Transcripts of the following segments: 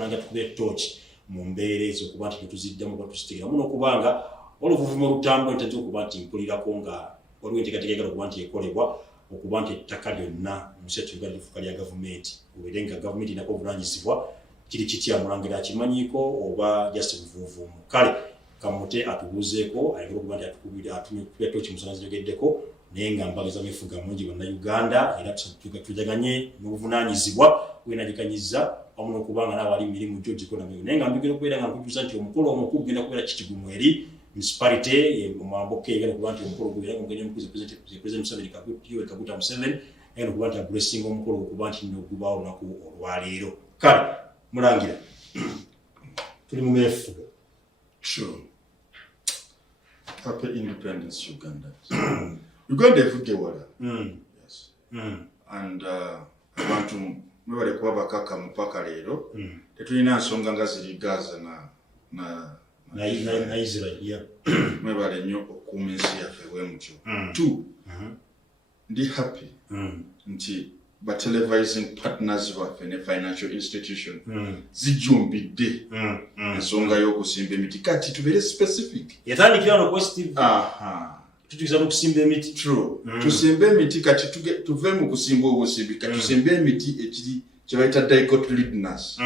tukolanga tukube torch mu mbeera ezo kuba nti tuziddamu kuba tuzitegera muno kubanga oluvuvumo olutambula ntajja okuba nti mpulirako nga waliwo enteekateeka okuba nti ekolebwa okuba nti ettaka lyonna mu nsi yattu Uganda lifuuka lya gavumenti obeere nga gavumenti inako obuvunanyizibwa kiri kitya Mulangira akimanyiiko oba just buvuuvuumu kale kamute atubuuzeeko ayagala okuba nti atukubira atumye toki musana zijogeddeko naye nga mbageza Amefuuga mungi bannayuganda era tujaganye n'obuvunanyizibwa bwenagikanyiza wamu n'okubanga naawe ali mirimu gyo giko namyo naye nga mbigera okubeera nga nkujuza nti omukolo omukulu gugenda kubeera kitigumu eri municipality omwamboke egenda okuba nti omukolo gubeera ng'omugenyi omukulu President Museveni Kaguta Museveni egenda okuba nti abulesinga omukolo okuba nti nogubaawo olunaku olwaleero kale Mulangira tuli mu Amefuuga. Sure. Happy Independence Uganda. Uganda evudde wala. Yes. And abantu mwebale kuba bakakamu paka leero tetulina nsonga nga ziri Gaza na Israel. Yeah. Mwebale nnyo okuuma ensi yaffe bwemutyo. Two, ndi happy nti ba televising partners baffe ne financial institution zijumbidde ensonga y'okusimba emiti kati tubeere specific. Yatandikira no positive. Tutukiza mu kusimba emiti. True. Tusimbe emiti kati tuve mu kusimba obusimbi kati tusimbe emiti ekiri kye bayita dicotyledonous.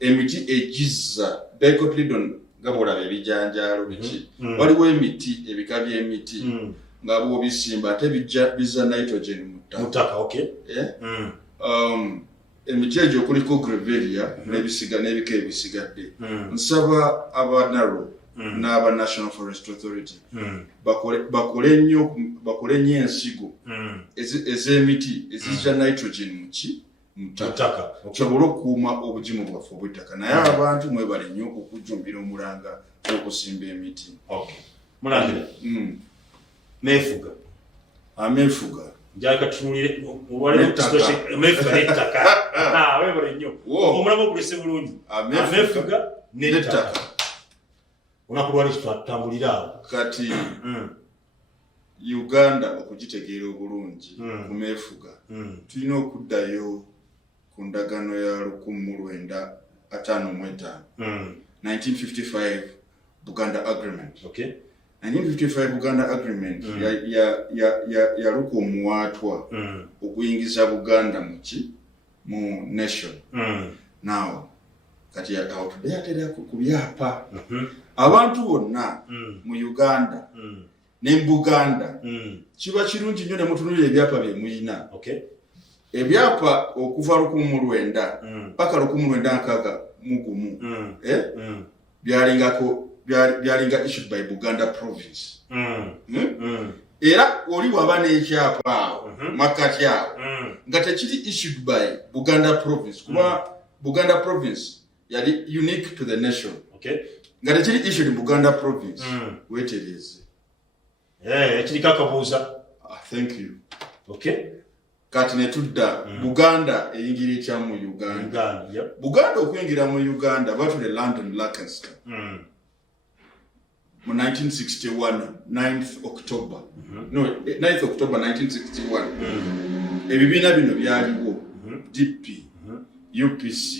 Emiti egiza dicotyledon gabola ebijanjaalo biki. Waliwo emiti ebika by'emiti nga bo bisimba ate biza nitrogen mutaka. Okay. Emiti egyo kuliko gravelia n'ebisiga n'ebika ebisigadde. Nsaba abanaro n'aba National Forest Authority bakole nnyo ensigo ez'emiti ezizza nitrogen mu ttaka kisobole okukuuma obugimu bwaffe obw'ettaka naye abantu mwebale nnyo okujumbira omulanga n'okusimba emiti. Mulangira Amefuuga. Amefuuga njagala tutunulire olwaleero Amefuuga n'ettaka webale nnyo omulabo ogulese bulungi Amefuuga n'ettaka olunaku lwali tutambulira awo kati Uganda okugitegeera obulungi ku Amefuuga tulina okuddayo ku ndagaano ya 1955 1955 Buganda Agreement. 1955 Buganda Agreement yaluka omuwaatwa okuyingiza Buganda mu nation. Now kati awo tubeera ku byapa abantu bonna mu Uganda ne mu Buganda kiba kirungi nnyo ne mutunulira ebyapa bye muyina. Ebyapa okuva 1900 paka 1961 byalinga issued by Buganda province. Era oli waba n'ekyapa awo makati awo nga tekiri issued by Buganda province kuba Buganda province yali unique to the nation. Nga tekiri issued Buganda province wetereze. Ekiri kakabuuza. Thank you. Kati ne tudda Buganda eyingira etya mu Uganda. Buganda okuyingira mu Uganda batule London Lancaster mu 1961 9th October 1961 ebibiina bino byaliwo DP UPC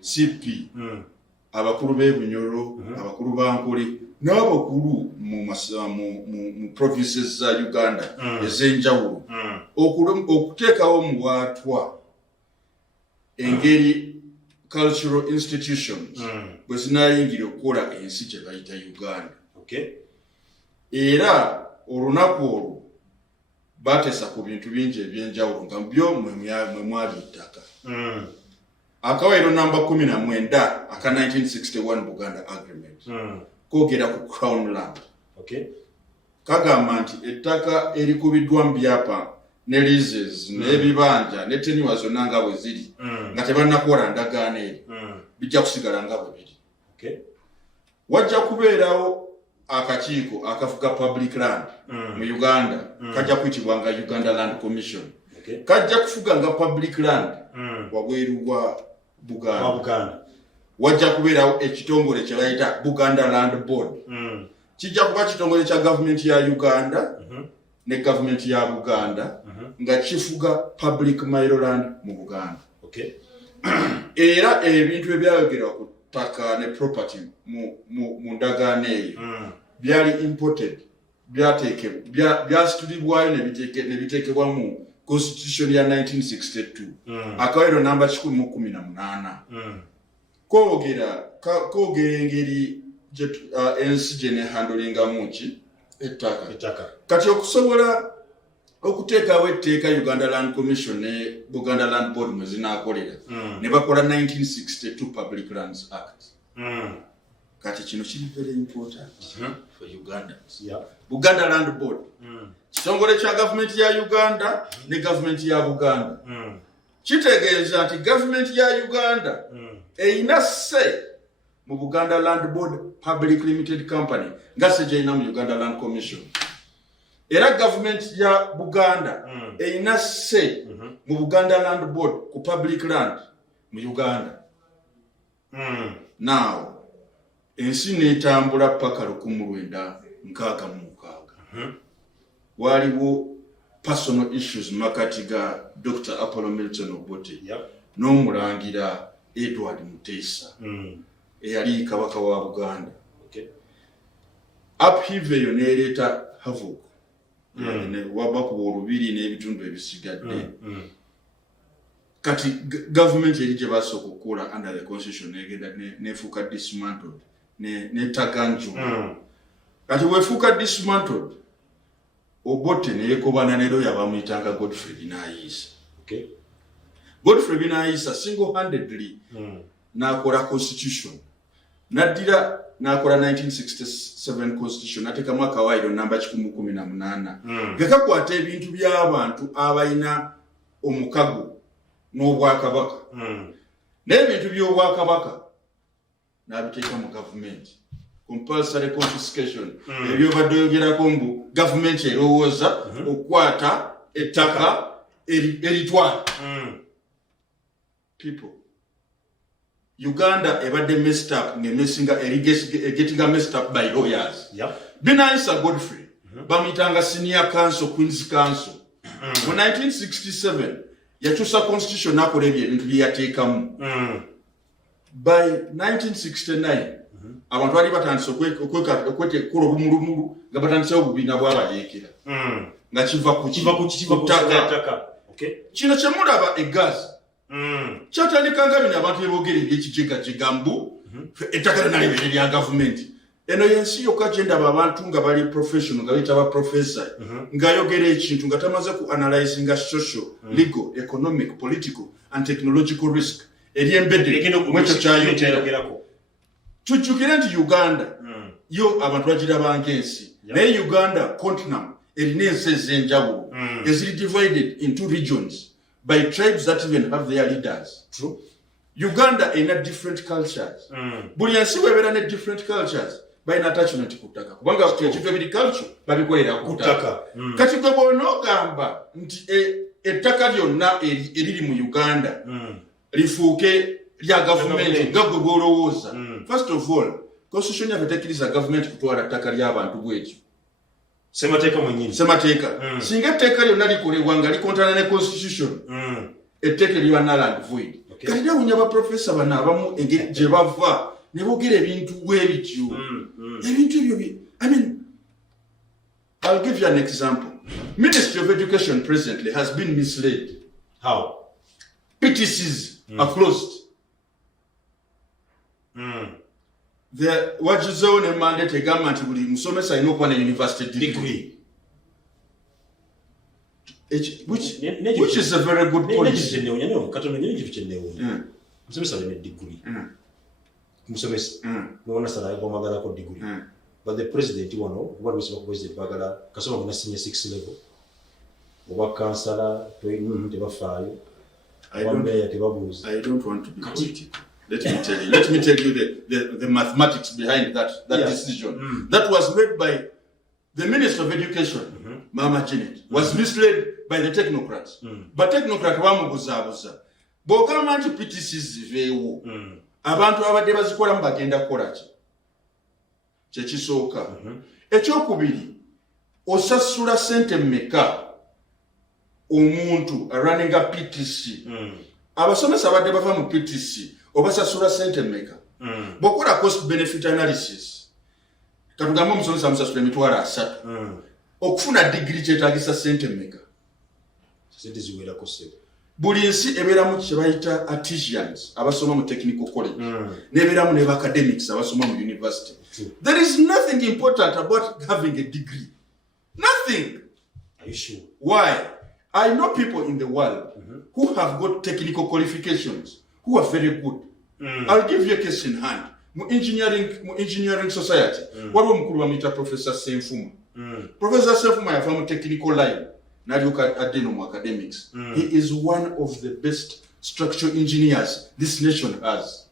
CP abakulu b'ebunyoro abakulu bankole n'abakulu mu provinces za Uganda ez'enjawulo okuteekawo muwaatwa engeri cultural institutions bwe zinayingira okukola ensi gye bayita Uganda. Era olunaku olwo bateesa ku bintu bingi ebyenjawulo nga byo mwe mwali ettaka. Akawairo namba 19 aka 1961 Buganda Agreement koogera ku Crown Land. Kagamba nti ettaka erikubiddwa mu byapa ne leases n'ebibanja ne tenure zonna nga bwe ziri nga tebannakola ndagaano eri bijja kusigala nga bwe biri. Wajja kubeerawo akakiiko akafuga public land mu Uganda kajja kuyitibwanga Uganda Land Commission. Kajja kufuga nga public land wabweru wa Buganda. Wajja kubeerawo ekitongole kye bayita Buganda Land Board. Kijja kuba kitongole kya gavumenti ya Uganda ne gavumenti ya Buganda nga kifuga public land mu Buganda. era ebintu ebyayogerwa ku ttaka ne property mu ndagaano eyo byali imported byasitulibwayo ne biteekebwa mu constitution ya 1962 akawero namba 118 koogera engeri ensi gye nehandolingamu ki ettaka kati okusobola okuteekawo etteeka Uganda Land Commission ne Buganda Land Board mwe zinaakolera ne bakola 1962 Public Lands Act. Kati kino kiri very important for Ugandans. Buganda Land Board kitongole kya gavumenti ya Uganda ne gavumenti ya Buganda kitegeeza nti gavumenti ya Uganda eyina se mu Buganda Land Board Public Limited Company nga se gyeyina mu Uganda Land Commission. Era government ya Buganda eyina se mu Buganda Land Board ku public land mu Uganda. Now ensi netambula paka 1966 waliwo personal issues makati ga Dr. Apollo Milton Obote n'omulangira Edward Mutesa eyali kabaka wa Buganda. Upheaval eyo nereeta havoc wabakuba olubiri n'ebitundu ebisigadde. Kati government eri gye basooka okukola under the constitution negenda nefuuka dismantled netaganju. Kati wefuuka dismantled Obote neyekobana ne lawyer bamuyitanga Godfrey Binaisa. Godfrey Binaisa single-handedly n'akola constitution naddira n'akola 1967 constitution nateekamu akawaayiro namba 118 gakakwata ebintu by'abantu abalina omukago n'obwakabaka n'ebintu by'obwakabaka n'abiteeka mu gavumenti compulsory confiscation ebyo badde oyogerako mbu gavumenti erowooza okukwata ettaka eritwala people. Uganda ebadde messed up getting messed up by lawyers. Binaisa Godfrey bamuyitanga senior counsel Queen's Council. Mu 1967 yakyusa constitution n'akola ebintu bye yateekamu. By 1969 abantu bali batandise okwekola obumulumulu nga batandisewo obubiina bw'abaleekera nga kiva ku ttaka. Kino kyemulaba egazi kyatandikanga bino abantu beboogera ebyekijegajega mbu ettaka lyonna lya gavumenti. Eno yensi yokka gye ndaba abantu nga bali professional nga bayita ba professor ng'ayogera ekintu nga tamaze ku analyzinga social, legal, economic, political and technological risk eryembedde mu ekyo kyayogera. Tujjukire nti Uganda yo abantu bagiraba ng'ensi naye Uganda continent erina ensi ez'enjawulo eziri divided into regions by tribes that even have their leaders. True. Uganda in a different cultures. Buli ensi webeera ne different cultures balina attachment ku ttaka kubanga ekintu ebiri culture babikolera ku ttaka. Kati gwe bw'onoogamba nti ettaka lyonna eriri mu Uganda lifuuke lya gavumenti nga gwe bw'olowooza. First of all, constitution yaffe tekkiriza gavumenti kutwala ttaka ly'abantu bw'ekyo. Semateeka mwennyini. Semateeka. Singa etteeka lyonna likolebwa nga likontana ne constitution, etteeka eriba null and void. Kati nawunya baprofesa bano abamu engeri gye bava ne boogera ebintu bw'ebityo. Ebintu ebyo I mean, I'll give you an example. Ministry of Education presently has been misled. How? PTCs are closed. Wagizewo ne mandate egamba nti buli musomesa alina okuba ne university degree. Which is a very good policy. Musomesa alina degree. Musomesa n'ona sala yagomagala degree. But the president what we say president bagala kasoma kuna senior 6 level. Oba kansala tebafaayo. I don't want to be political. Let me tell you the mathematics behind that decision. That was made by the Minister of Education, Mama Janet, was misled by the technocrats. But technocrats bamubuzaabuza. Bw'ogamba nti PTCs ziveewo, abantu abadde bazikola mu bagenda kukola ki? Kye kisooka. Ekyokubiri, osasula ssente mmeka omuntu running a PTC abasomesa badde bava mu PTC obasasula sente mmeka bw'okola cost benefit analysis katugambe omusomesa amusasula emitwalo 3 okufuna digiri kyetaagisa sente mmeka sente ziwerako sebo buli nsi ebeeramu kye bayita artisans abasoma mu technical college n'ebeeramu ne academics abasoma mu university. There is nothing important about having a degree. Nothing. Are you sure? Why? I know people in the world who have got technical qualifications who are very good. I'll give you a case in hand. Mu engineering society waliwo omukulu bamuyita Professor Senfuma. Professor Senfuma yava mu technical line n'alyoka adde mu academics. He is one of the best structural engineers this nation has.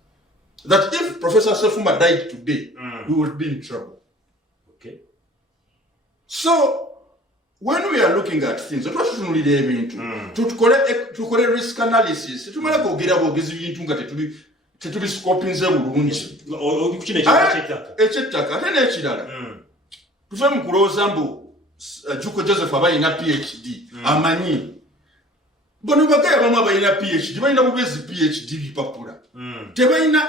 That if Professor Senfuma died today, we would be in trouble. Okay. So when we are looking at things, twatutunulira ebintu tukole risk analysis tumala kwogera bwogezi bintu nga tetubiscopinze bulungi ekyettaka ate n'ekirala tuve mu kulowooza mbu Juko Joseph abalina PhD amanyi bono bagaya bamu abalina PhD balina bubezi PhD bipapula tebalina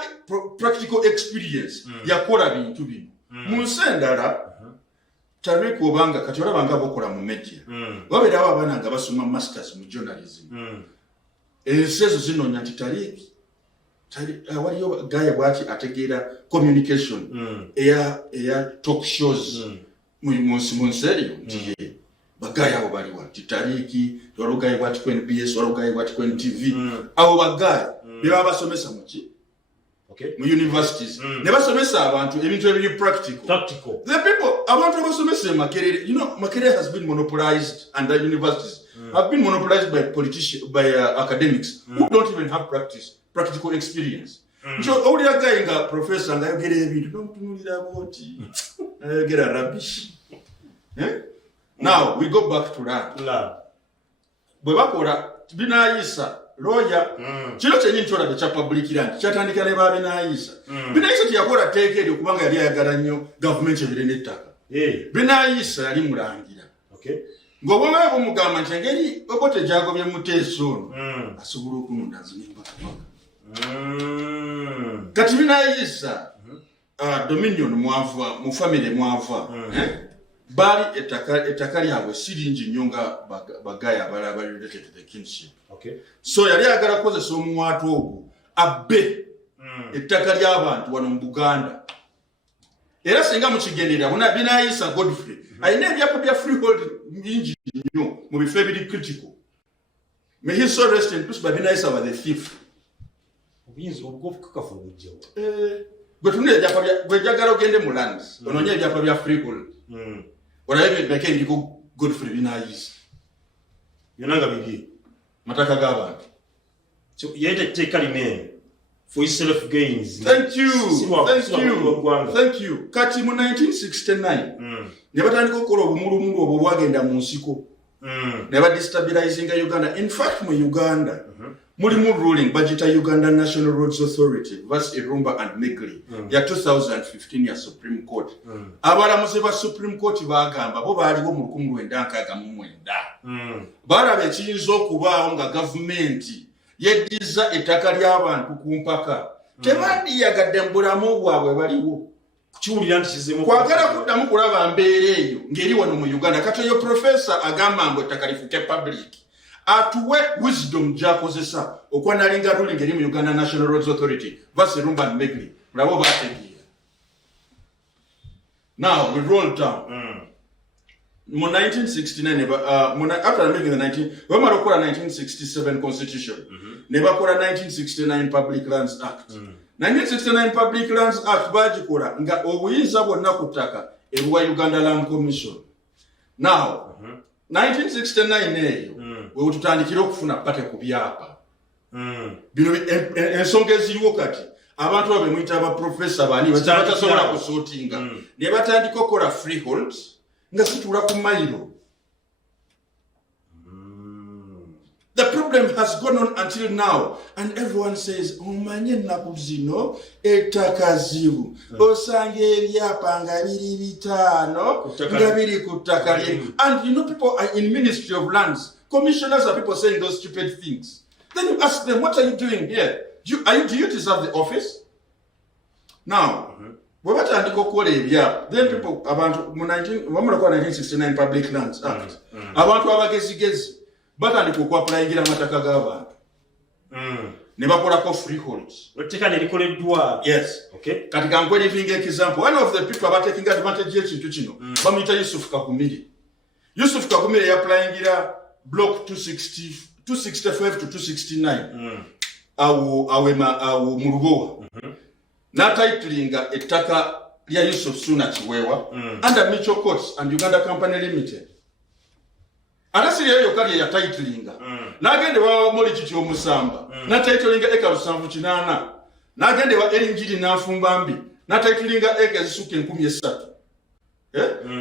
practical experience yakola bintu bino mu nsi endala Tariku obanga kati olabanga bokola mu media babeera abo abaana nga basoma masters mu journalism ensezo zinoonya nti Tariki waliyo gaya bwaki ategeera communication eya talk shows mu nsi eyo nti bagaya abo baliwa nti Tariki waliwo bwati ku NBS waliwo bwati ku NTV abo bagaya beba basomesa muki mu universities ne basomesa abantu ebintu ebiri practical. The people abantu abasomesa Makerere, Makerere has been monopolized under universities have been monopolized by politicians, by academics who don't even have practical experience. So all the guy nga professor nga yogera ebintu n'omutunulira bwoti ayogera rubbish. Now we go back to that. Bwe bakola binayisa lawyer kino kyenyi kyola kya public land kyatandika ne babinayisa binayisa tiyakola teeka eryo kubanga yali ayagala nnyo government ebire n'ettaka binayisa yali mulangira ng'obwomala bumugamba nti engeri obote gyagobye muteesa ono asobola okununda nze nembakabaka kati binayisa Dominion mwava mu family mwava bali ettaka lyabwe siringi nnyo nga bagaya abalala bali related to the kinship. So yali agala kukozesa omuwaatu ogwo abbe ettaka ly'abantu wano mu Buganda era singa mukigendera binayisa Godfrey alina ebyapa bya freehold bingi nnyo mu bifo ebiri critical. May his soul rest in peace, but binayisa was the thief. Gwe jagala ogende mu land ononye ebyapa bya freehold olabe beke ndiko Godfrey binayisa yonanga bibi mataka g'abantu. So yete take name for his self gains. Thank you. Kati mu 1969 ne batandika okukola obumulumulu obwo bwagenda mu nsiko ne badestabilizing Uganda. In fact mu Uganda mulimu ruling budgeta Uganda National Roads Authority versus Irumba and Megri ya 2015 ya Supreme Court. Abalamuzi ba Supreme Court bagamba bo baaliwo mu 1969 balaba ekiyinza okubaawo nga gavumenti yeddiza ettaka ly'abantu ku mpaka tebandiyagadde mu bulamu bwabwe baliwo kiwulira nti kizemu kwagala kuddamu kulaba mbeera eyo ngeri wano mu Uganda. Kati oyo professor agamba mbu ettaka lifuke public atuwe wisdom gy'akozesa okwanalinga ruling eri mu Uganda National Roads Authority versus Irumba and Megri labo bategeera. Now we roll down mu 1969 after making the 1967 constitution ne bakola 1969 Public Lands Act. 1969 Public Lands Act bagikola nga obuyinza bwonna ku ttaka eruwa Uganda Land Commission. Now 1969 eyo we tutandikira okufuna pate ku byapa bino ensonga eziriwo kati abantu abe mwita aba professor bani batasobola kusortinga ne batandika okukola freeholds nga situla ku mayiro. The problem has gone on until now, and everyone says, "Omanye nnaku zino ettaka zibu osanga ebyapa nga biri bitaano nga biri ku ttaka lye." And you know, people are in Ministry of Lands. Commissioners are people saying those stupid things. Then you ask them, what are you doing here? Do you deserve the office? Now, then people about 1969 Public Lands Act. Abantu abagezigezi batandika applyingira amataka g'abantu. Ne bakolako freeholds. Yes. Okay. Katika nkweli vinge example, one of the people taking advantage y'ekintu kino bamuyita Yusuf Kakumiri. Yusuf Kakumiri applyingira block 265 to 269 awo mu Lubowa na titlinga ettaka lya Yusuf Suna Kiwewa under Mitchell Courts and Uganda Company Limited. Anasiri yeyo kali ya titlinga nagende wa moli kiti omusamba na titlinga eka 708 nagende wa erinjiri nafumba na titlinga eka zisuke 13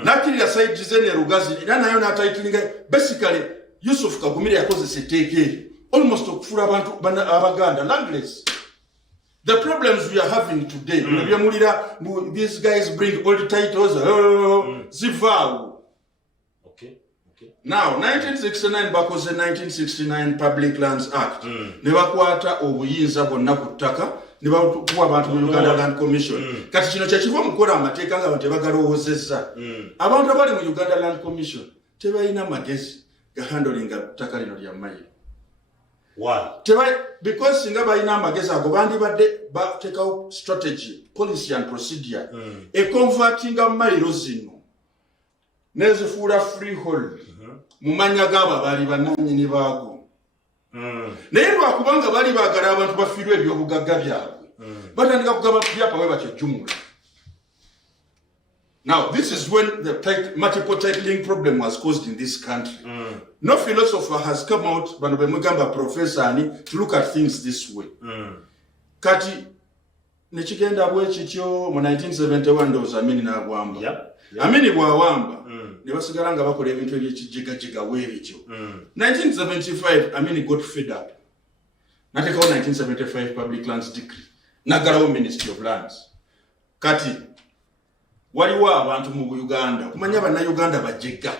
nakirira side zene rugazi nayo na titlinga. Basically Yusuf Kagumire yakozesa etteeka almost okufula abantu abaganda landless. The problems we are having today, these guys bring all the titles, zivao. Okay. Now, 1969 bakoze 1969 Public Lands Act. Ne bakwata obuyinza bonna ku ttaka ne bakuwa abantu mu Uganda Land Commission. Kati kino kyekiva mu kola amateeka nga tebagalowoozezza. Abantu abali mu Uganda Land Commission tebalina magezi ga handlinga ttaka lino lya Mayiro. Why? Because singa balina amagezi ago bandibadde bateekawo strategy, policy and procedure convertinga Mayiro zino nezifuula freehold mu mannya g'abo baali bannannyini baago. Naye lwakubanga baali baagala abantu bafiirwe ebyobugagga byabwe batandika kugaba byapa bwe batyo jumula. Now, this is when the multiple titling problem was caused in this country. No philosopher has come out, Banobemugamba professor, to look at things this way. Kati, nechigenda bwe chityo mu 1971 ndoza Amini n'agwamba. Amini bw'awamba ne basigala nga bakola ebintu ebyekijigajiga weebityo. 1975 Amini got fed up. Nateekawo 1975 Public Lands Decree. Naggalawo Ministry of Lands. Kati, waliwo abantu mu Uganda kumanya bannayuganda bajjega.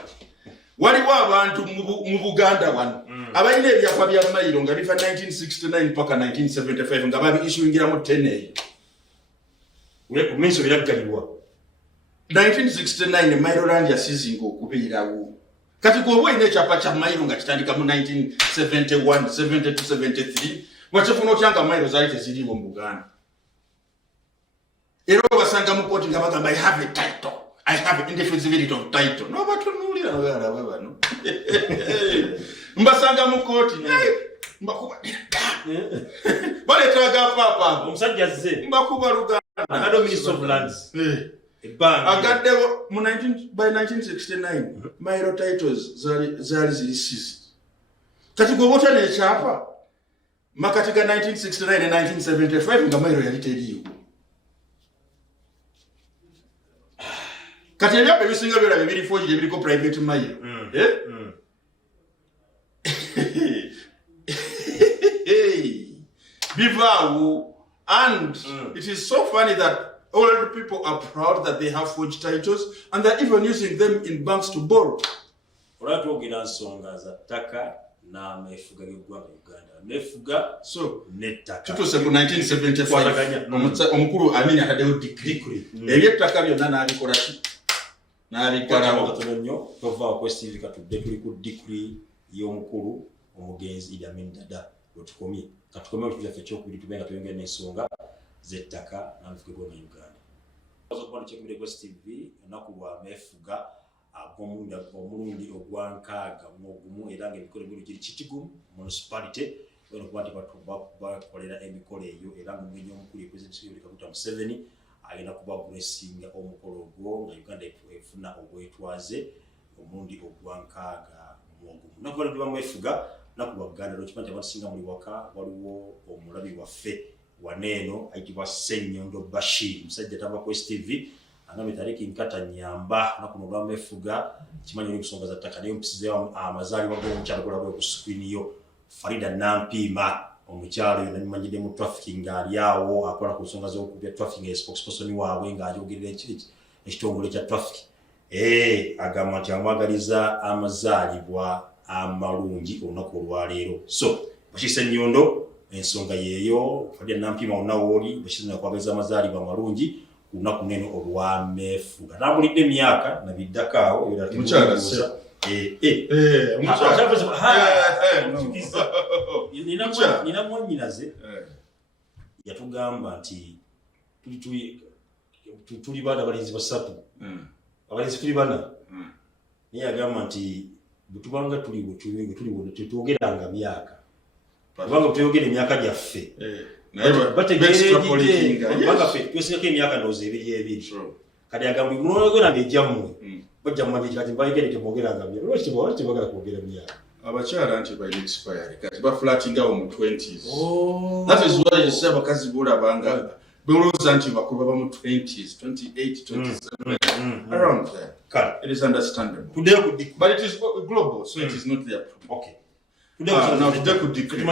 Waliwo abantu mu Buganda wano abalina ebyafa bya Mayiro nga bifa 1969 paka 1975 nga babi issuingiramu 10 eyo. Kuminso biraggalibwa 1969 Mayiro land yasizinga okubeerawo. Kati gwe ine ekyapa kya Mayiro nga kitandika mu 1971 72 73 wakifuna otyanga Mayiro zaali teziriiwo mu Buganda. Era basanga mu kooti nga bagamba I have a title. I have indefeasibility of title. No batunulira n'oyala bano. Mbasanga mu kooti mbakuba. Baleetaga papa omusajja azze mbakuba Luganda. Akado Minister of Lands. Agaddewo by 1969 Mayiro titles zaali ziri 6. Kati gwe bota n'ekyapa makati ga 1969 ne 1975 nga Mayiro yali teriiwo. Kati ebyapa ebisinga byolabye biri forged ebiriko private Mayiro. Bivaawo. And it is so funny that all the people are proud that they have forged titles and they're even using them in banks to borrow. Olwatwogera nsonga za ttaka n'amefuga y'eggwanga Uganda. Amefuga so n'ettaka. Tutuuse ku 1975 omukulu Amini ataddewo decree. Ebyettaka byonna n'abikola ki? N'abigalawo. Katono nnyo tova kwesitivi katudde tuli ku decree y'omukulu omugenzi Idi Amin Dada wetukomye. Katukomye mu kyaffe ekyokubiri tubenga tuyongera n'ensonga z'ettaka n'amefuga y'eggwanga Uganda. Okuba kyekubiri kwesitivi olunaku lwa Amefuga omulundi ogwankaaga mugumu era ng'emikolo ebiri giri Kitgum municipality wano kuba nti bakolera emikolo eyo era ng'omugenyi omukulu ye President Yoweri Kaguta Museveni agenda kuba blessinga omukolo ogwo nga Uganda efuna obwetwaze omulundi ogwankaaga mugumu. Naku bali Amefuga naku lwa Buganda lw'okimanyi abantu singa muli waka waliwo omulabi waffe waneeno ayitibwa Ssenyondo Bashir musajja tava ku STV angambe tariki nkata nyamba nakuno lwa Amefuga kimanyi n'ensonga za ttaka naye mpisizeewo amazaalibwa g'omukyalo gulabwe ku screen yo Farida Nampiima omukyalo yonna nimanyidde mu trafficking ali awo akola ku nsonga z'okubya trafficking spokesperson waabwe ng'ayogerera ekitongole kya traffic agamba nti amwagaliza amazaalibwa amalungi olunaku olwaleero. So Bashise Nyondo ensonga yeyo fadya nampima onawoli bashise na kwageza amazali ba marungi kunaku neno olwa Amefuuga nabulidde myaka na biddakaawo era mukyala nina mwanyinaze yatugamba nti tuli bana abalinzi basatu abalinzi tuli bana naye agamba nti butubanga tuliwo tetwogeranga myaka kubanga tuyogera emyaka gyaffe bategeerebanga ffe twesingako emyaka ndowooza ebiri kati agamba noyogeranga ejjammwe bajja mumanya kati bayegere temwogeranga myaka lwaki tebagala kwogera myaka abakyala nti bayina expire kati baflatingawo mu 20s. That is why you say abakazi bolabanga belowooza nti bakulu baba mu 20s 28 27 around there. It is understandable. But it is global, so it is not their problem. Okay. Now today could decree.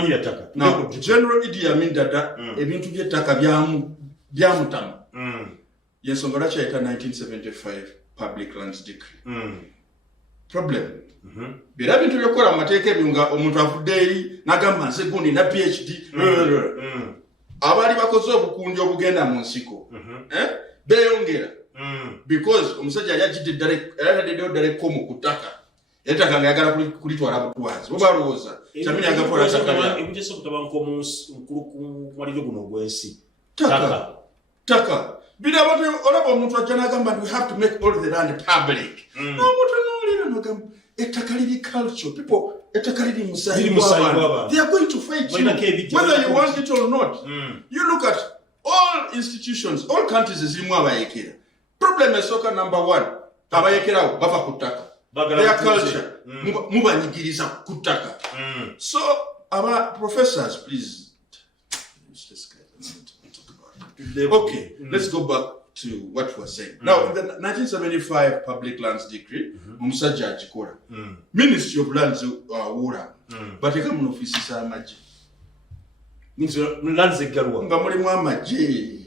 Now General Idi Amin Dada ebintu by'ettaka byamutama. Yensonga lwaki yayita 1975 Public Lands Decree. Problem. Bera bintu byokola amateeka ebyo nga omuntu afudde eri n'agamba nze gundi na PhD. Abali bakoze obukunji obugenda mu nsiko. Beeyongera. Because omusajja yajidde ddala ekkomo ku ttaka. Ettaka nga yagala kulitwala butwazi. Bo balowooza. Kyamini agakola ttaka. Ebiteeso okutabanka omumaliro guno ogw'ensi. Ttaka. Bino abantu olaba omuntu ajja n'agamba we have to make all the land public. N'omuntu n'olira n'agamba ettaka liri culture. People ettaka liri musayi gw'abantu. They are going to fight you. Whether you want it or not. You look at all institutions, all countries zirimu abayekera. Problem esooka number 1. Abayekerawo bava ku ttaka. Their culture. Mubanyigiriza ku ttaka. So our professors, please. Okay, let's go back to what we were saying. Now, in the 1975 Public Lands Decree, omusajja agikola. Ministry of Lands wura. Bateeka mu office z'amagye. Lands eggalwa. Nga mulimu amagye.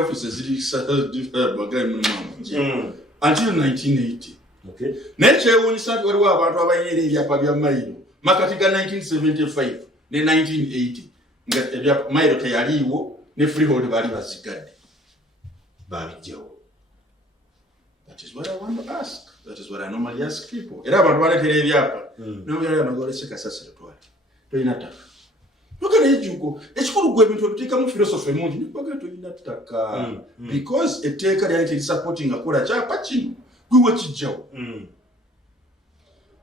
Offices ziri bagay mulimu amagye. Until 1980. Okay. Naye kyewuunyisa nti waliwo abantu abayera ebyapa bya mayiro makati ga 1975 ne 1980 nga ebyapa mayiro teyaliiwo ne freehold baali bazigadde baabijjawo. That is what I want to ask. That is what I normally ask people. Era abantu baletera ebyapa n'obyala nagolese kasasiro twali toyina ttaka nogala ejjugo ekikulu gwe ebintu ebiteekamu philosophy mungi nibaga toyina ttaka because etteeka lyali terisupporting akola kyapa kino gwe kijjawo.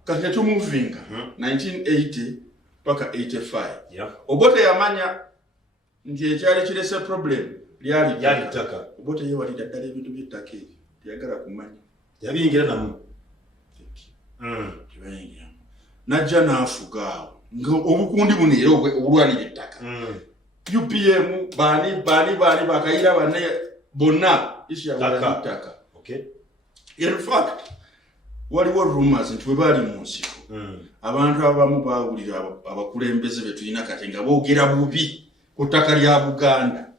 Kati netumuvinga 1980 paka 85 Obote yamanya nti ekyali kirese problem lyali ttaka. Obote yewalira ddala ebintu by'ettaka ebyo teyagala kumanya yabiyingira namu najja n'afugaawo nga obukundi buno era obulwanira ettaka. UPM baani bakayira banne bonna isyawalira ettaka. In fact, waliwo rumors nti bwe baali mu nsiko abantu abamu baawulira abakulembeze be tulina kati nga boogera bubi ku ttaka lya Buganda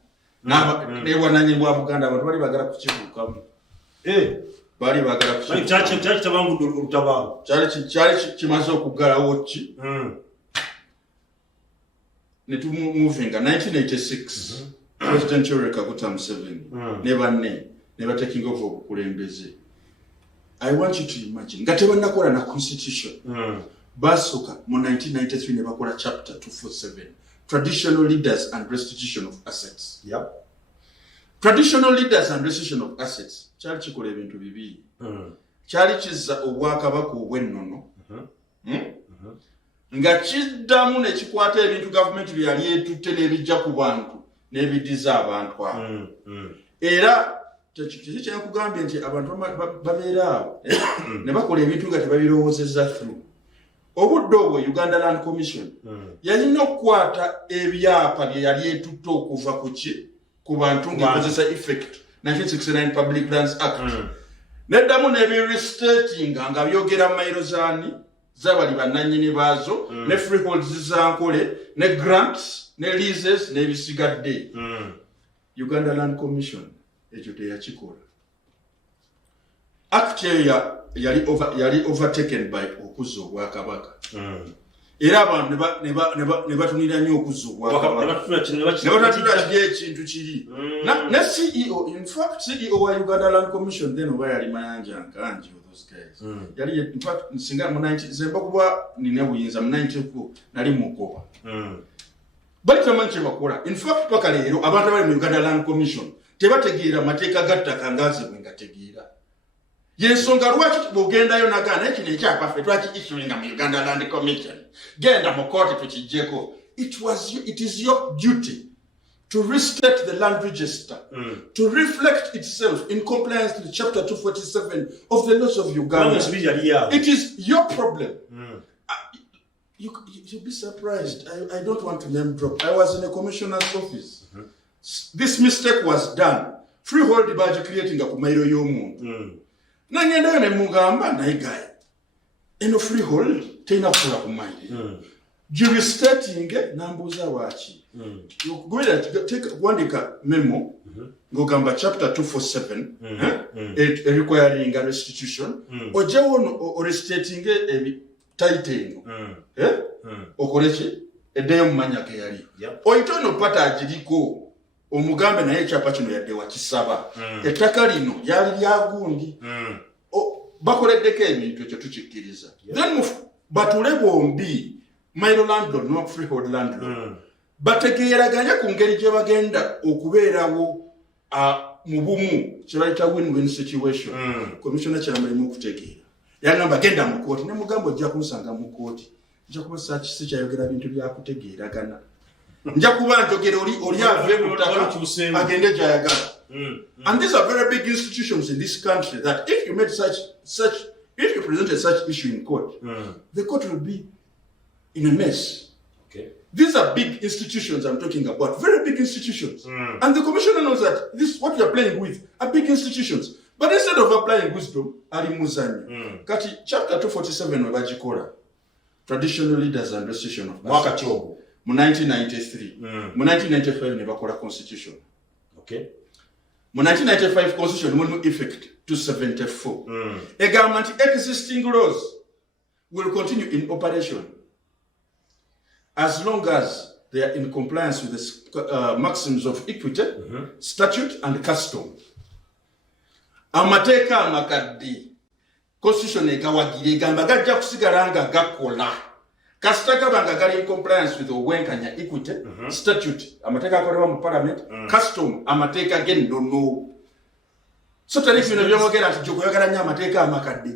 n'ebwananyi bwa Buganda abantu bali bagala kukibuukamu. Bali bagala kukibuukamu. Kyali kitabangudde olutabangu. Kyali kimaze okuggalawo ki. Ne tumuvinga 1986 President Yoweri Kaguta Museveni ne banne ne bataking over obukulembeze. I want you to imagine. Nga tebannakola na constitution. Basoka mu 1993 ne bakola chapter 247. Traditional leaders and restitution of assets. Traditional leaders and restitution of assets. Kyali kikola ebintu bibiri. Kyali kizza obwakabaka obw'ennono. Nga kiddamu ne kikwata ebintu gavumenti byali etutte n'ebijja ku bantu n'ebiddiza abantu abo. Era kyakugambye nti abantu babeera awo ne bakola ebintu nga tebabirowoozezza through. Obudde obwo Uganda Land Commission yalina okukwata ebyapa bye yali etutte okuva ku bantu ng'ekozesa effect 1969 Public Lands Act. Neddamu n'ebirestatinga nga byogera mayiro zaani z'abali bannannyini baazo ne freeholds zankole ne grants ne leases n'ebisigadde. Uganda Land Commission ekyo teyakikola. Act eyo yali overtaken by okuzza obwakabaka. era abantu ne batunira nnyo okuzuubwa ne batatula ekintu kiri na CEO, in fact CEO wa Uganda Land Commission then oba yali Mayanja Nkanji of those guys yali in fact singa mu 90 zemba kuba nine buyinza mu 94 nali mukoba bali tamanche bakola in fact paka leero abantu bali mu Uganda Land Commission tebategeera mateeka gattaka ngaze bwengategeera yensonga lwaki bogendayo nagana ekino ekyapa ffe twaki issuing mu Uganda Land Commission genda mu kooti tukijjeko it is your duty to restate the land register to reflect itself in compliance with chapter 247 of the laws of Uganda. It is your problem. You'll be surprised. I don't want to name drop. I was in a commissioner's office. This mistake was done. Freehold badge creating a kumairo yomuntu. Nangenda ne mugamba nayigaye. Eno freehold tena kula kumairo. Jurisstating nambuza wachi. Yokugwira take wandika memo ngogamba chapter 247 requiring a restitution ojewo o restating title okoleche edeyo mumanya ke yali oitono pata ajiriko omugambe naye chapa kino yadde wakisaba ettaka lino yali lyagundi bakoleddeko ebintu ekyo tukikkiriza then batule bombi minor landlord no freehold landlord bategeeraganya ku ngeri gye bagenda okubeerawo mu bumu kye bayita win-win situation commissioner kyamalimu okutegeera yagamba genda mu kooti ne mugambo ojja kunsanga mu kooti nja kuba saakisi kyayogera bintu byakutegeeragana nja kuba njogera oli ave ku ttaka agende gy'ayagala and these are very big institutions in this country that if you made if you presented such issue in court the court will be in a mess. These are big institutions I'm talking about, very big institutions. And the commissioner knows that this what you're playing with are big institutions. But instead of applying wisdom, Ali Muzanyi. Kati chapter 247 wabajikola. Traditional leaders and restitution of Mwaka Chobo. Mu 1993. Mu 1995 nebakola constitution. Okay. Mu 1995 constitution mu effect 274. A government existing laws will continue in operation as long as they are in compliance with the maxims of equity, statute, and custom. Amateeka amakadde constitution ekawagire gamba gajja kusigala nga gakola kasita gabanga gali in compliance with obwenkanya equity, statute, amateeka akolebwa mu parliament, custom, amateeka g'ennono. So tali bino byomogera nti gyokoyagala nnyo amateeka amakadde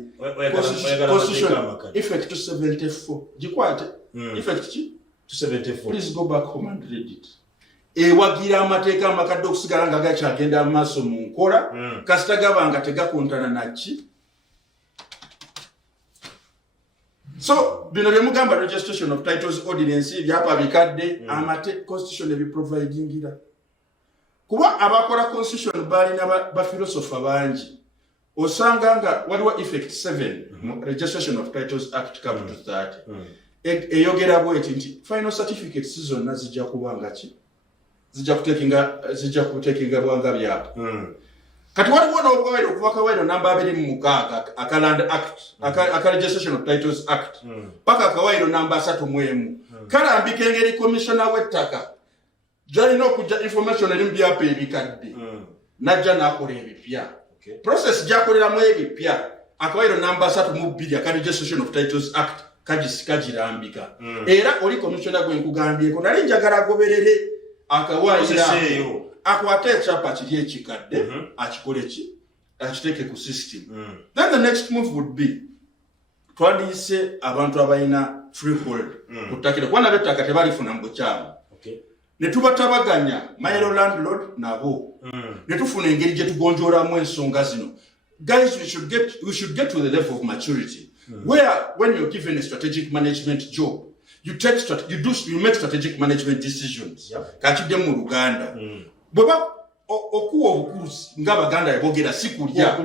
constitution effect 274 gikwate effect ki 274. Please go back home and read it. Ewagira amateeka amakadde okusigala nga gakyagenda mu maaso mu nkola kasita gabanga tegakontana naki. So bino byemugamba registration of titles ordinance byapa bikadde constitution ebiprovidingira kuba abakola constitution balina ba philosopher bangi osanga nga waliwo effect 7 registration of titles act cap to 30 eyogera bweti nti final certificates zonna zijja kubanga ki zijja kutekinga bwanga byapa kati waliwo n'obwawero okuva kawero namba 26 akaland act aka registration of titles act paka kawero namba 31 kalambika engeri commissioner w'ettaka gyalina okujja information eri mu byapa ebikadde najja n'akola ebipya process gyakoleramu ebipya akawero namba 32 aka registration of titles act kagirambika era oli commissioner gwenkugambyeko nali njagala agoberere akawaayiro akwate ekyapa kiri ekikadde akikole ki akiteeke ku system. Then the next move would be twandiyise abantu abalina freehold ku ttaka kubanga bettaka tebalifuna mu bukyamu ne tubatabaganya minor landlord nabo ne tufuna engeri gye tugonjoolamu ensonga zino. Guys, we should get to the level of maturity where when you're given a strategic management job you make strategic management decisions. Kakidde mu Uganda bweba okuwa obukulu ng'Abaganda yabogera si kulya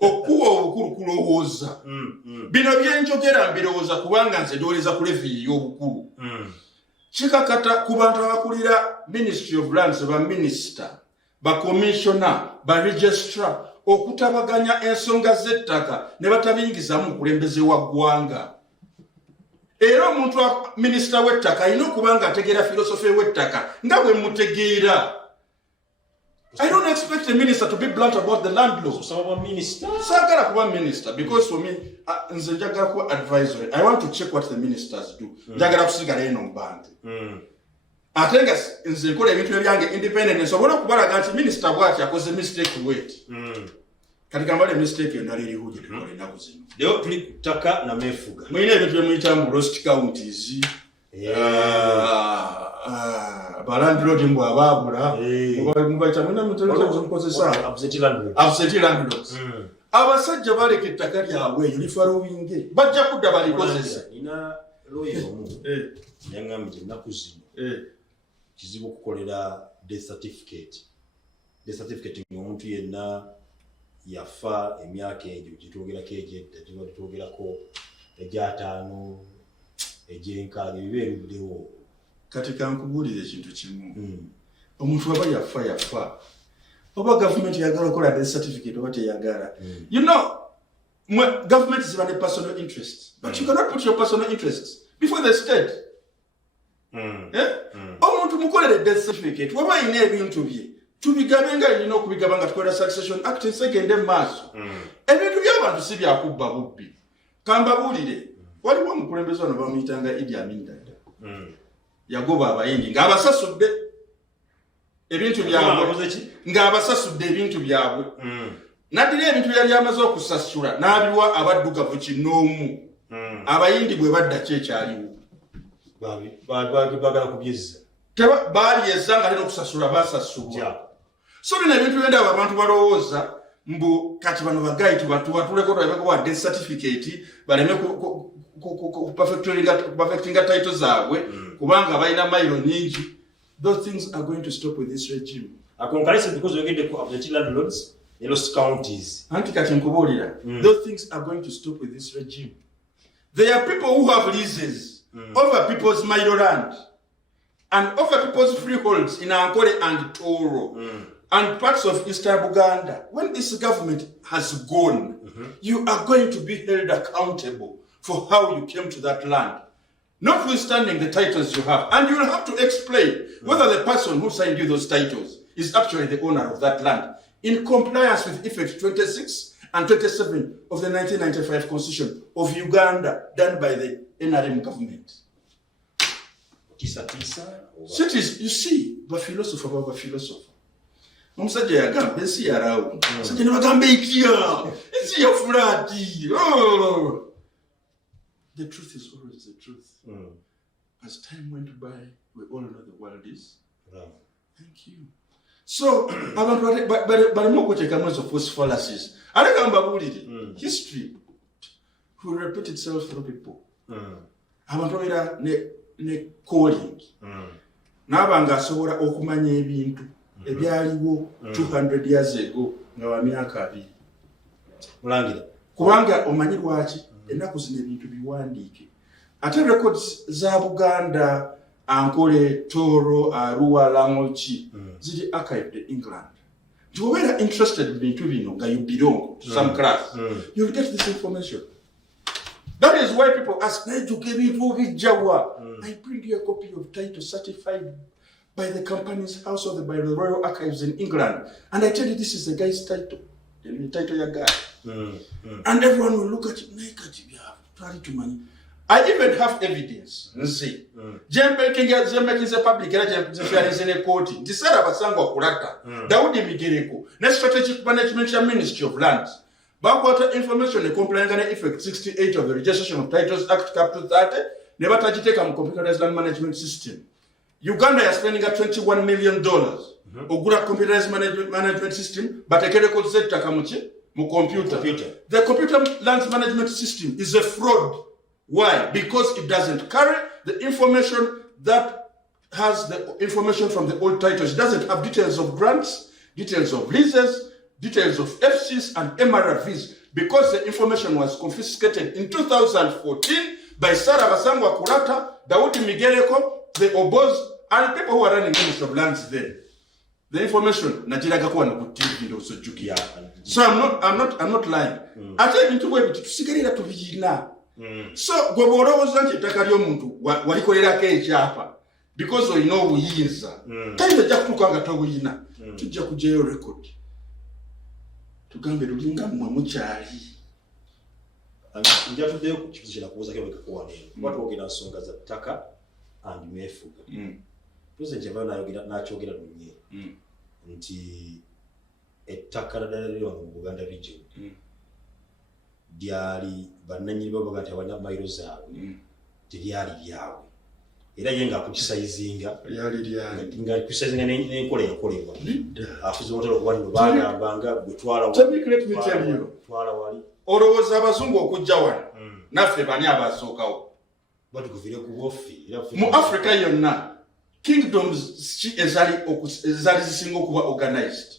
okuwa obukulu kulowooza bino byenjogera mbirowooza kubanga nze ndooleza ku level y'obukulu kikakata ku bantu abakulira Ministry of Lands ba minister ba commissioner ba registrar okutabaganya ensonga z'ettaka ne batabiyingiza mu kulembeze wa ggwanga era omuntu minisita w'ettaka alina okuba nga ategeera philosophy w'ettaka nga bwe mutegeera. I don't expect a minister to be blunt about the land law. Sagala kuba minister because for me, nze njagala kuba advisory. I want to check what the ministers do. Njagala kusigala eno mu bantu. Ate nga nze nkola ebintu ebyange independent nsobola okubalaga nti minister bw'ati akoze mistake wet. Kati gambale mistake yonna liriho gye tukola ennaku zino. Leo tuli ku ttaka na Amefuuga. Mulina ebintu bye muyita mu lost counties. Balandlord mbw abaabula mubaita mwina muterezomukozesa absentee landlords. Abasajja baleka ettaka lyabwe eyo lifarowinge bajja kudda balikozesa. Nina lawyer omu yaŋŋambye ennaku zino kizibu okukolera death certificate. Death certificate ng'omuntu yenna yafa emyaka egyo gitwogerako egyedda tuba tutwogerako egy'ataano egy'enkaaga ebibeeruddewo. Kati kankubuulire ekintu kimu. Omuntu aba yafa oba gavumenti yagala okukola death certificate oba teyagala. You know, government is a personal interest, but you cannot put your personal interests before the state. Omuntu mukolere death certificate waba ayina ebintu bye tubigabe nga alina okubigaba nga tukola succession act nsegende mu maaso. Ebintu by'abantu si byakubba bubbi. Kambabuulire waliwo omukulembeze wano bamuyitanga Idi Amin Dada. Yagoba abayindi ng'abasasudde ebintu byabwe ng'abasasudde ebintu byabwe. Naddira ebintu byali amaze okusasula n'abiwa abaddugavu kinoomu. Abayindi bwe badda kyekyaliwo bagala kubyezza balyezza nga alina okusasula basasulwa. So bino ebintu byendaba abantu balowooza mbu kati bano bagayi tubatuleko twabekowa death certificate baleme perfectinga title zaabwe kubanga balina mayiro nyingi. Those things are going to stop with this regime. Akonkalese because we get the absentee landlords in lost counties. Anti kati nkubuulira those things are going to stop with this regime. There are people who have leases over people's mayiro land and over people's freeholds in Ankole and Toro and parts of Eastern Uganda. When this government has gone, you are going to be held accountable for how you came to that land, notwithstanding the titles you have. And you will have to explain whether the person who signed you those titles is actually the owner of that land, in compliance with Effect 26 and 27 of the 1995 Constitution of Uganda, done by the NRM government. Cities, you see, philosopher. Omusajja yagamba ensi yarawo. Omusajja ne bagamba etya. Ensi ya fulati. The truth is always the truth. As time went by, we all know the world is. Thank you. So, abantu barimo okuteekamu ezo false fallacies. Aleka mbabuulire. History will repeat itself through people. Abantu babeera ne calling. N'abanga asobola okumanya ebintu ebyaliwo 200 years ago nga wa myaka 2. Mulangira. Kubanga omanyi lwaki ennaku zino ebintu biwandiike. Ate records za Buganda, Ankole, Toro, Arua, Lamochi ziri archived in England. If you were interested in bintu bino nga you belong to some class, you'll get this information. That is why people ask, I bring you a copy of title certified by the company's house or by the Royal Archives in England. And I tell you, this is the guy's title. The title your guy. And everyone will look at it. I even have evidence. See, making a public in a court. Disara Basango Kurata, Daudi Migereko, next strategic management Ministry of Lands. Backwater information, the compliant effect 68 of the Registration of Titles Act Capital 30, never touch take a computerized land management system. Uganda is spending at $21 million. Ogura computerized management system, but a record set Takamuchi, computer. The computer land management system is a fraud. Why? Because it doesn't carry the information that has the information from the old titles. It doesn't have details of grants, details of leases, details of FCs and MRFs, because the information was confiscated in 2014 by Sarah Basangwa Kurata, Daudi Migereko, the Obos, and people who are running Ministry of Lands then. The information so I'm not lying. I tell you to wait to cigarette to be now. So gwe bw'olowooza nti ettaka ly'omuntu walikolerako ekyapa because olina obuyinza tayinza ojja kutuuka nga tobuyina tujja kuggyayo record tugambe lulinga mmwe mukyali njatuddeyo ku kibuzo kyenakubuuzako ebwekakuwaneeno kuba twogera nsonga za ttaka and Amefuuga pulezidenti yavayo n'akyogera lunye nti ettaka ddala liri wano mu Buganda region lyali bannannyini bavuga nti abalina mayiro zaabwe teryali lyabwe era ye ngaakukisayizinga ngakukisayizinga n'enkola yakolebwa afuze omutala okuba nino bagambanga gwe twala wali olowooza abazungu okujja wano naffe bani abasookawo batuguvire ku bwoffe mu Africa yonna kingdoms ki ezaali zisinga okuba organized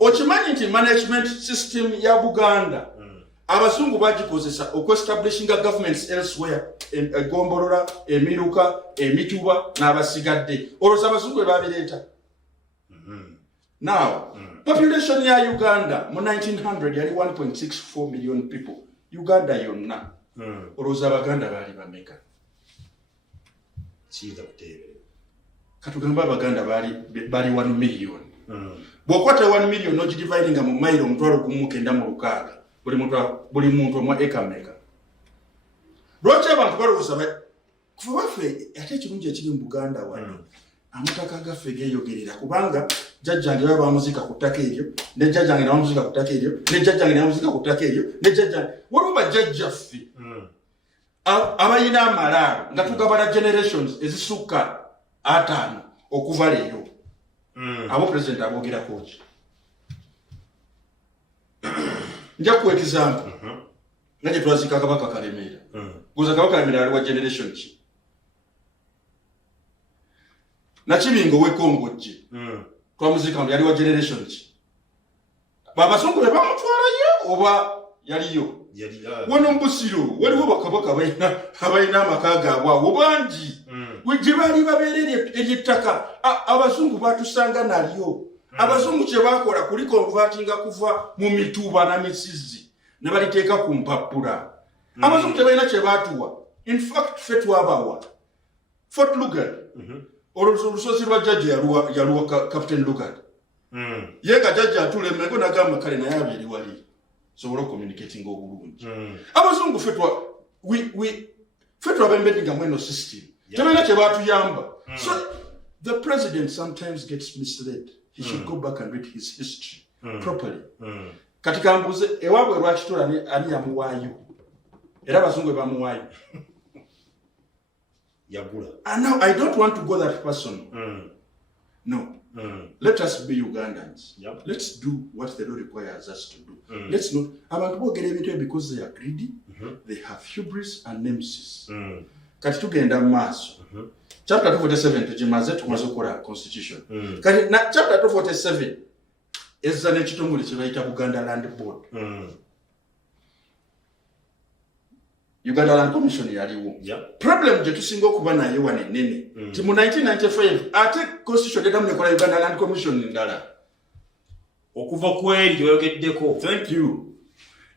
okimanyi nti management system ya Buganda abazungu bagikozesa okuestablishinga governments elsewhere egombolola emiruka emituba n'abasigadde olowooza abazungu bwe babireeta now population ya Uganda mu 1900 yali 1.64 million people Uganda yonna olowooza abaganda baali bameka katugamba abaganda baali 1 million bw'okwata 1 million ogidividinga mu mayiro 1,960 buli muntu omwa eka meka lwaki abantu balowooza kuva baffe ate ekirungi ekiri mu Buganda wano amataka gaffe geeyogerera kubanga jjajjange baba bamuzika ku ttaka eryo ne jjajjange nabamuzika ku ttaka eryo ne jjajjange nabamuzika ku ttaka eryo ne jjajjange waliwo bajjajjaffe abalina amalaalo nga tugabana generations ezisukka 5 okuva leero abo president abogerako ki nja kuwa example nga gye twazika Kabaka Kalemeera guza Kabaka Kalemeera ali wa generation ki Nakibingo wekongojje twamuzika yali wa generation ki babazungu be bamutwalayo oba yaliyo wano mbusiro waliwo bakabaka abalina amaka gaabwe awo bangi gye baali babeera ery'ettaka abazungu batusanga nalyo abazungu kye bakola kulikonvatinga kuva mu mituba na misizi ne baliteeka ku mpapula abazungu tebalina kye baatuwa in fact ffe twabawa Fort Lugard olusozi lwa jjajja yaluwa Captain Lugard ye nga jjajja atula emmengo n'agamba kale naye abeeri wali sobola communicating obulungi abazungu ffe twabembedinga mweno system tebalina kye baatuyamba so the president sometimes gets misled. He should go back and read his history properly. Kati kambuze ewaabwe lwakitula ani yamuwaayo era abazungu bamuwaayo yagula. And now I don't want to go that person. No. Let us be Ugandans. Yep. Let's do what the law requires us to do. Let's not abantu boogera ebintu because they are greedy, they have hubris and nemesis. Kati tugenda mu maaso. Chapter 247 tugimaze tumaze okukola constitution. Kati na chapter 247 ezza n'ekitongole kye bayita Buganda Land Board. Uganda Land Commission yaliwo. Problem gye tusinga okuba naye wanenene. Ti mu 1995 ate constitution edamu nekola Uganda Land Commission ndala. Okuva ku eri oyogeddeko. Thank you.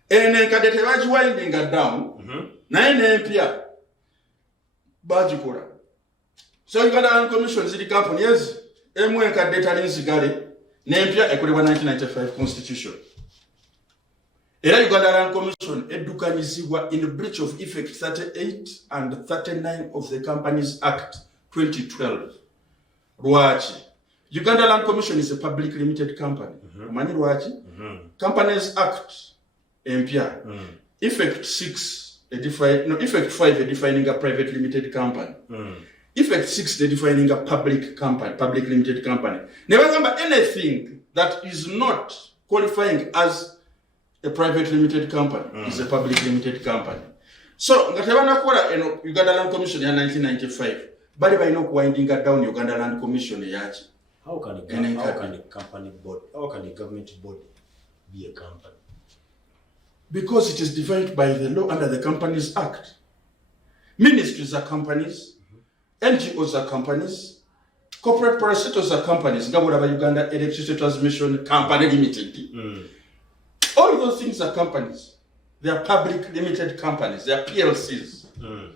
Enenkadde tebagiwindinga down. Naye n'empya bagikola. So Uganda Land Commission ziri companies emu enkadde etali nsigale n'empya ekolebwa 1995 constitution. Era Uganda Land Commission edukanyizibwa in breach of effect 38 and 39 of the Companies Act 2012. Lwaki? Uganda Land Commission is a public limited company. Mani lwaki? Companies Act empya. Effect 6 effect 5 defining a private limited company. Effect 6 defining a public company, public limited company. Never remember anything that is not qualifying as a private limited company is a public limited company. So, ngatebana kola eno Uganda Land Commission ya 1995, bali balina okuwinding down Uganda Land Commission yaki. How can a company board, how can a government body be a company? Because it is defined by the law under the Companies Act. Ministries are companies, NGOs are companies, corporate parastatals are companies, Gabura Uganda Electricity Transmission Company Limited. All those things are companies. They are public limited companies. They are PLCs.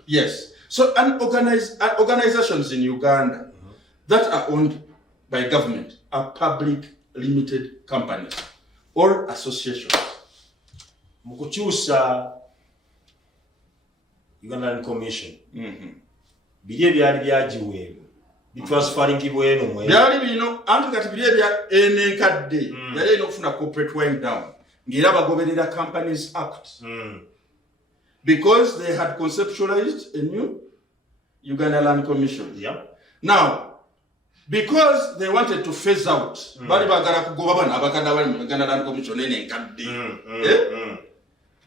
Yes. So organizations in Uganda that are owned by government are public limited companies or associations. Mukuchusa Ugandan Commission. Bili byali byajiwe. Bitransferringibwe eno mwe. Byali bino anti kati bili bya enenkadde. Yali eno kufuna corporate wind down. Ngira bagoberera Companies Act. Because they had conceptualized a new Uganda Land Commission. Yeah. Now, because they wanted to phase out, bali bagala kugoba bana abakanda bali mu Uganda Land Commission enenkadde.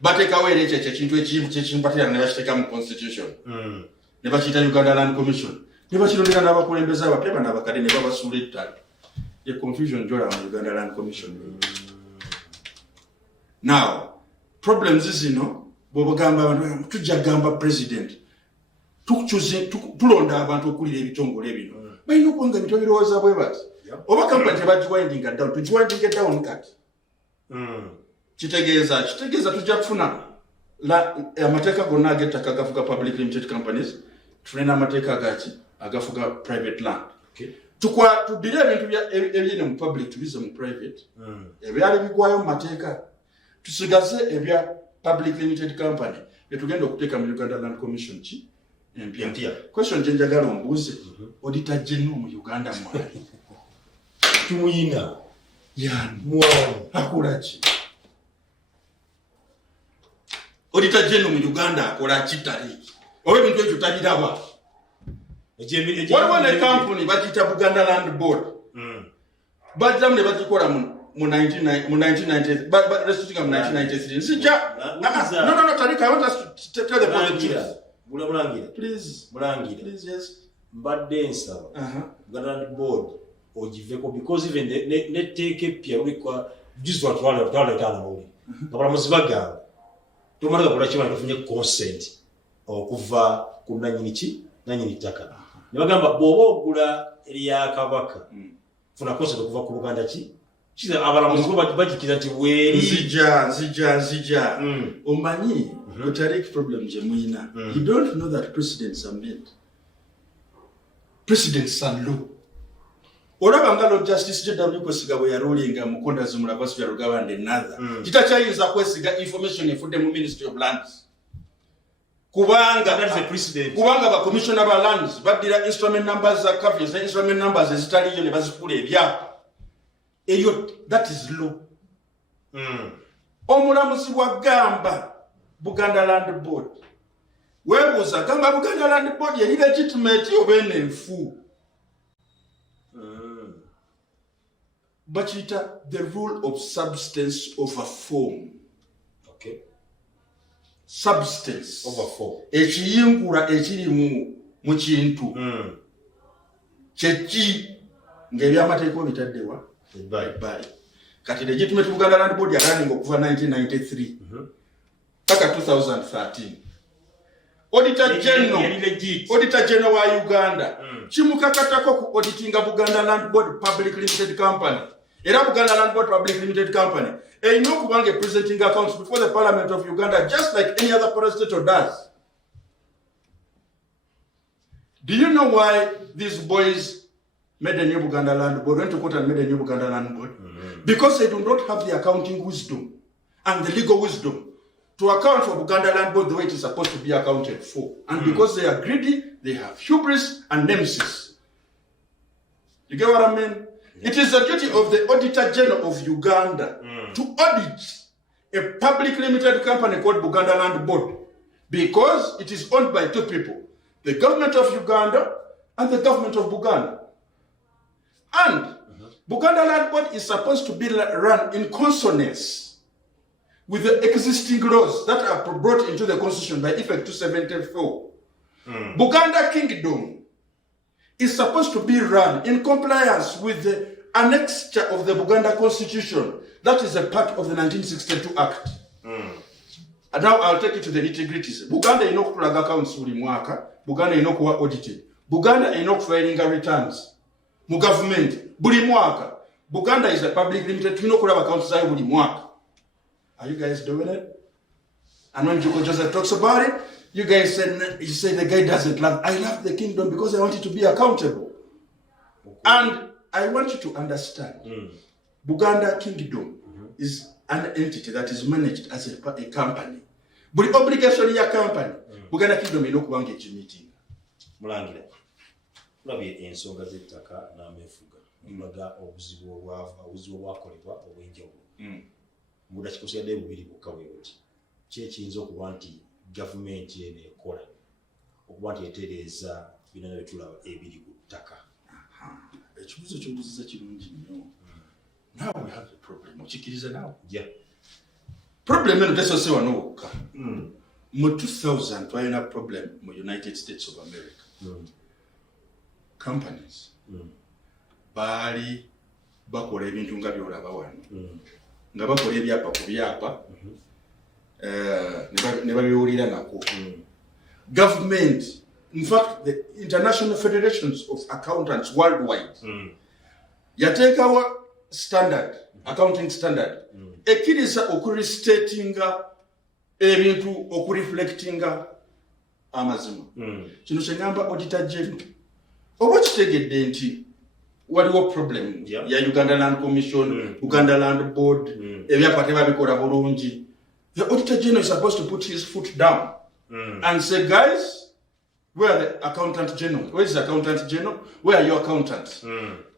Batekawe eche kintu ekimpatira ne bashiteka mu constitution. Ne bachita Uganda Land Commission. Ne bachirondera n'abakulembeza abapya bana abakade ne babasuula ettale. A confusion jola mu Uganda Land Commission. Now, problems zino bobagamba abantu tujja gamba president. Tulonda abantu okulira ebitongole bino. Bayina okwanga bitobirowooza bwe bati. Oba kampani tebagiwindinga down, tugiwindinge down kati. Kitegeeza tujja kufuna amateeka gonna ag'ettaka agafuga public limited companies, tulina amateeka agaki agafuga private land. Tudire ebintu ebyine mu public tubize mu private. Ebyali bigwayo mu mateeka tusigaze ebya public limited company byetugenda okuteeka mu Uganda Land Commission ki empya. Question gye njagala ombuuze, Auditor General mu Uganda mwali Tumuyina. Yani Mwana. akola ki? Auditor General mu Uganda akola ki tariki? Oba ebintu ebyo tabiraba. Waliwo ne company bagiyita Buganda Land Board. Bajjamu ne bagikola mu 1993. No, Tarika, I want us to tell the point. Mulangira. Please. Mulangira. Please, yes. Mbadde nsaba. Uganda Land Board ogiveko because even ne take pia ulikwa jizwa twala kana muli. Ngabala muzibaganga. Tumalaga kola kiba tufunye consent okuva ku Nanyi Ttaaka. Ne bagamba bwoba ogula eriya kabaka. Funa consent okuva ku Luganda ki? Kiza abalamuzi bagikira nti weeri nzija. Omanyi Tariki problem je muina. You don't know that presidents are made. Presidents are law. Olaba ngalo Justice J.W. Kwesiga bwe yarulinga mukonda zumula basu ya Rugabande another. Kitachayinza kwesiga information efudde mu Ministry of Lands. Kubanga that is the precedent. Kubanga ba commissioner ba lands badira instrument numbers za caveats, instrument numbers ezitaliyo ne bazikula ebyapa. Eyo that is law. Omulamuzi wa gamba Buganda Land Board. Webuuza gamba Buganda Land Board yali legitimate oba enenfu. Bakiyita the rule of substance over form. Okay. Substance over form. Ekiyingula ekiri mu kintu. Kyeki ng'ebyamateeka bitaddewa. Bye. Kati legitimate Buganda Land Board yaganinga okuva 1993. Paka 2013. Auditor General wa Uganda. Kimukakatako ku auditinga Buganda Land Board Public Limited Company. Era Buganda Land Board Public Limited Company. Erina okubanga presenting accounts before the Parliament of Uganda just like any other parastatal does. Do you know why these boys made a new Buganda Land Board? Went to court and made a new Buganda Land Board? Because they do not have the accounting wisdom and the legal wisdom to account for Buganda Land Board the way it is supposed to be accounted for. And because they are greedy, they have hubris and nemesis. You get what I mean? Yeah. It is the duty of the Auditor General of Uganda to audit a public limited company called Buganda Land Board because it is owned by two people, the government of Uganda and the government of Buganda. And Buganda Land Board is supposed to be run in consonance with the existing laws that are brought into the constitution by effect 274. Buganda Kingdom is supposed to be run in compliance with the annexure of the Buganda Constitution. That is a part of the 1962 Act. And now I'll take it to the nitty-gritties. Buganda ino kutulaga accounts buli mwaka. Buganda ino kuwa audited. Buganda ino filing returns. Mu government buli mwaka. Buganda is a public limited. Ino kulaba accounts zayo buli mwaka. Are you guys doing it? And when Joko Joseph talks about it, you guys say the guy doesn't love. I love the kingdom because I want it to be accountable. Okay. And I want you to understand, Buganda Kingdom is an entity that is managed as a company. But the obligation of your company, Buganda Kingdom is not going to get you meeting. Mulangira. Labye ensonga z'ettaka n'amefuga. Mulaga obuzibu obwakolebwa obw'enjawulo. Mu dakiika z'edde bubiri bwokka bwe buti. Ki ekiyinza okuba nti gavumenti eno ekola okuba nti etereeza bino bye tulaba ebiri ku ttaka. Ekibuuzo ky'obuuziza kirungi nnyo. Now we have a problem. Okikiriza nawe? Yeah. Problem eno tesoose wano wokka. Mu 2000 twalina problem mu United States of America. Companies baali bakola ebintu nga byolaba wano. Nga bakola ebyapa ku byapa ne babiwulira nako. Government, in fact, the International Federations of Accountants worldwide, yateekawo standard, accounting standard, ekkiriza okurestatinga ebintu okureflectinga amazima. Kino kye ngamba auditor general. Oba kitegedde nti waliwo problem ya Uganda Land Commission, Uganda Land Board, ebyapa tebabikola bulungi. The auditor general is supposed to put his foot down and say, guys, where are the accountant general? Where is the accountant general? Where are your accountants?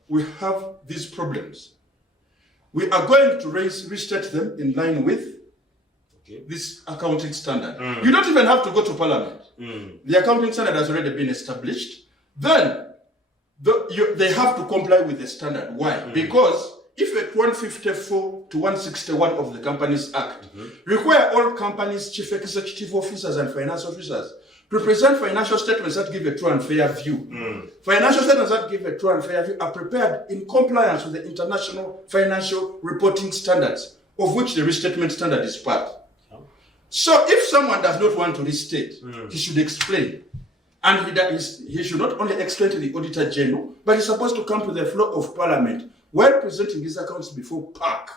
We have these problems. We are going to restate them in line with this accounting standard. You don't even have to go to parliament. The accounting standard has already been established. Then they have to comply with the standard. Why? Because if at 154 to 161 of the Companies Act require all companies' chief executive officers and finance officers to present financial statements that give a true and fair view. Financial statements that give a true and fair view are prepared in compliance with the international financial reporting standards, of which the restatement standard is part. So if someone does not want to restate, he should explain. And he should not only explain to the Auditor General, but he's supposed to come to the floor of Parliament while presenting his accounts before PAC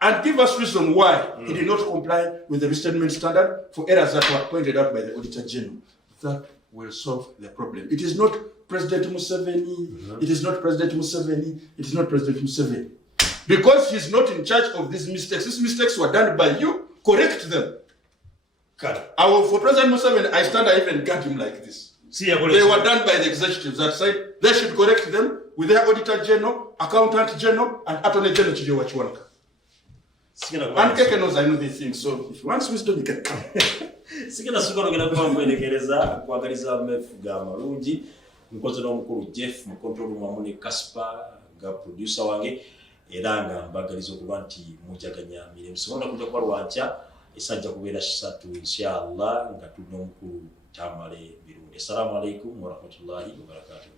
and give us reason why he did not comply with the restatement standard for errors that were pointed out by the Auditor General. That will solve the problem. It is not President Museveni, it is not President Museveni, it is not President Museveni. Because he's not in charge of these mistakes were done by you, correct them. For President Museveni, I even got him like this. They were done by the executives that said they should correct them with their Auditor General, Accountant General, and Attorney General Chidio Wachiwanka. And Keke knows I know these things, so if you want wisdom, you can come. Sigala sukolo gena kwamwerekereza kwagaliza Amefuuga amalungi nkoze n'omukulu Jeff mu control room amune Kaspa nga producer wange era nga mbagaliza okuba nti mujaganya mirembe sonda kuja kwa lwancha esajja kubeera 3 inshallah nga tulina omukulu Tamale Birungi. Assalamu alaikum wa rahmatullahi wa barakatuh.